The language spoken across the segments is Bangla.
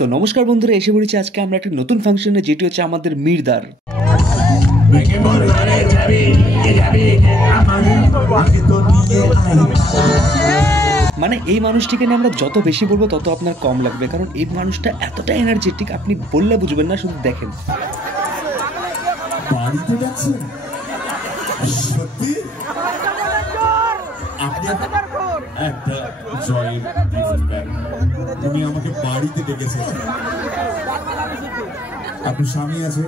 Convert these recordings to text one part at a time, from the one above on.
সো নমস্কার বন্ধুরা, এসে পড়েছি আজকে আমরা একটা নতুন ফাংশনে, যেটি হচ্ছে আমাদের মির্দার। মানে এই মানুষটিকে নিয়ে আমরা যত বেশি বলবো তত আপনার কম লাগবে, কারণ এই মানুষটা এতটা এনার্জেটিক, আপনি বললে বুঝবেন না, শুধু দেখেন। বাড়িতে যাচ্ছেন? সত্যি? একটা জয়ের গিফট ব্যাগ। উনি আমাকে বাড়িতে ডেকেছেন। আপনার স্বামী আছে,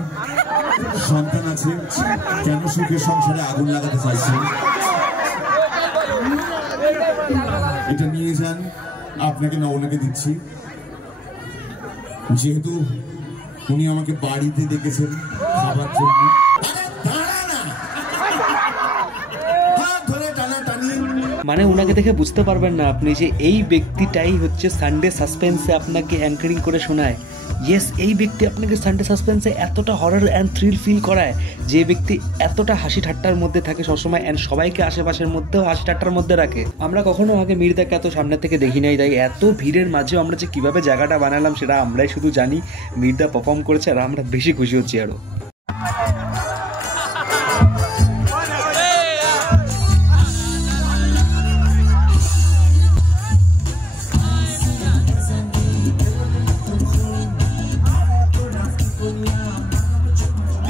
সন্তান আছে, কেন সুখের সংসারে আগুন লাগাতে চাইছেন? এটা নিয়ে যান, আপনাকে না ওনাকে দিচ্ছি। যেহেতু উনি আমাকে বাড়িতে ডেকেছেন খাবার জন্য। মানে ওনাকে দেখে বুঝতে পারবেন না আপনি যে এই ব্যক্তিটাই হচ্ছে সানডে সাসপেন্সে আপনাকে অ্যাঙ্কারিং করে শোনায়। ইয়েস, এই ব্যক্তি আপনাকে সানডে সাসপেন্সে এতটা হরর অ্যান্ড থ্রিল ফিল করায়, যে ব্যক্তি এতটা হাসি ঠাট্টার মধ্যে থাকে সবসময় অ্যান্ড সবাইকে আশেপাশের মধ্যেও হাসি ঠাট্টার মধ্যে রাখে। আমরা কখনো আগে মির্দাকে এত সামনে থেকে দেখি নাই, তাই এত ভিড়ের মাঝেও আমরা যে কীভাবে জায়গাটা বানালাম সেটা আমরাই শুধু জানি। মির্দা পারফর্ম করেছে আর আমরা বেশি খুশি হচ্ছি আরও।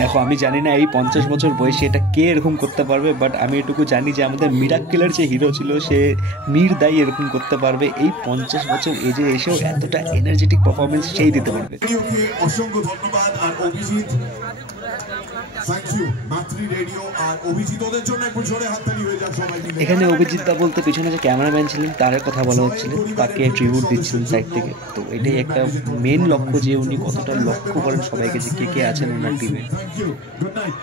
দেখো, আমি জানি না এই 50 বছর বয়সে এটা কে এরকম করতে পারবে, বাট আমি এটুকু জানি যে আমাদের মিরাক্কেলের যে হিরো ছিল সে মির্দাই এরকম করতে পারবে। এই 50 বছর এজে এসেও এতটা এনার্জেটিক পারফরমেন্স সেই দিতে পারবে। অসংখ্য ধন্যবাদ। আর অভিজিৎ, থ্যাংক ইউ। মাতৃ রেডিও আর অভিজিৎ, ওদের জন্য একটু জোরে হাততালি হয়ে যাক সবাই মিলে। এখানে অভিজিৎ দা বলতে পিছনে যে ক্যামেরাম্যান ছিলেন তার কথা বলা হচ্ছিল, তাকে ট্রিবিউট দিচ্ছিলেন সাইড থেকে। তো এটাই একটা মেন লক্ষ্য যে উনি কতটা লক্ষ্য করেন সবাইকে, যে কে কে আছেন ওনার টিমে। Thank you, good night.